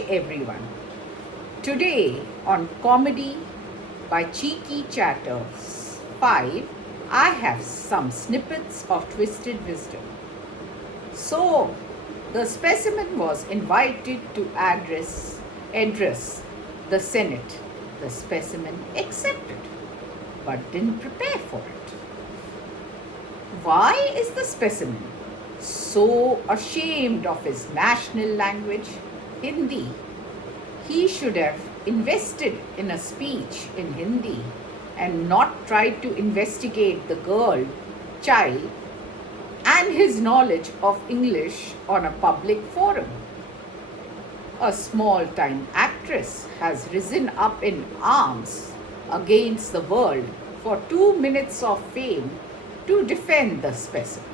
Hi everyone. Today on Comedy by Cheeky Chatters 5, I have some snippets of twisted wisdom. So, the specimen was invited to address the Senate. The specimen accepted, but didn't prepare for it. Why is the specimen so ashamed of his national language, Hindi? He should have invested in a speech in Hindi and not tried to investigate the child, and his knowledge of English on a public forum. A small time actress has risen up in arms against the world for 2 minutes of fame to defend the specimen.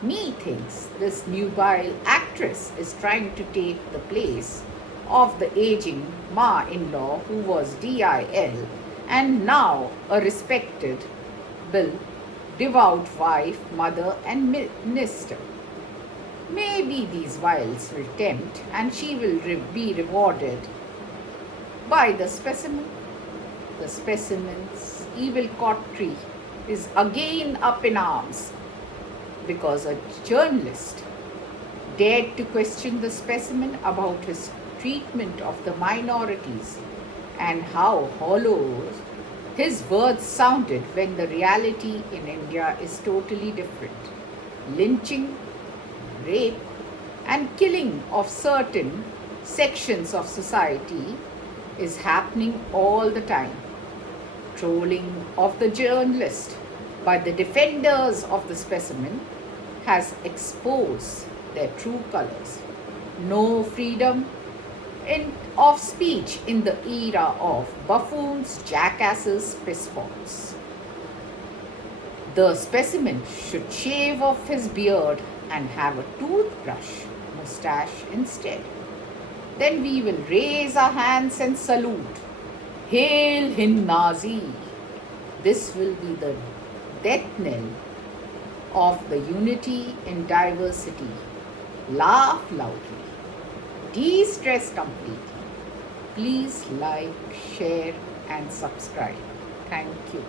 Methinks this nubile actress is trying to take the place of the aging ma-in-law who was DIL and now a respected devout wife, mother and minister. Maybe these wiles will tempt and she will be rewarded by the specimen. The specimen's evil coterie is again up in arms because a journalist dared to question the specimen about his treatment of the minorities and how hollow his words sounded when the reality in India is totally different. Lynching, rape, and killing of certain sections of society is happening all the time. Trolling of the journalist by the defenders of the specimen has exposed their true colors. No freedom of speech in the era of buffoons, jackasses, pisspots. The specimen should shave off his beard and have a toothbrush mustache instead. Then we will raise our hands and salute. Hail Hindnazi! This will be the death knell of the unity in diversity. Laugh loudly. De-stress completely. Please like, share and subscribe. Thank you.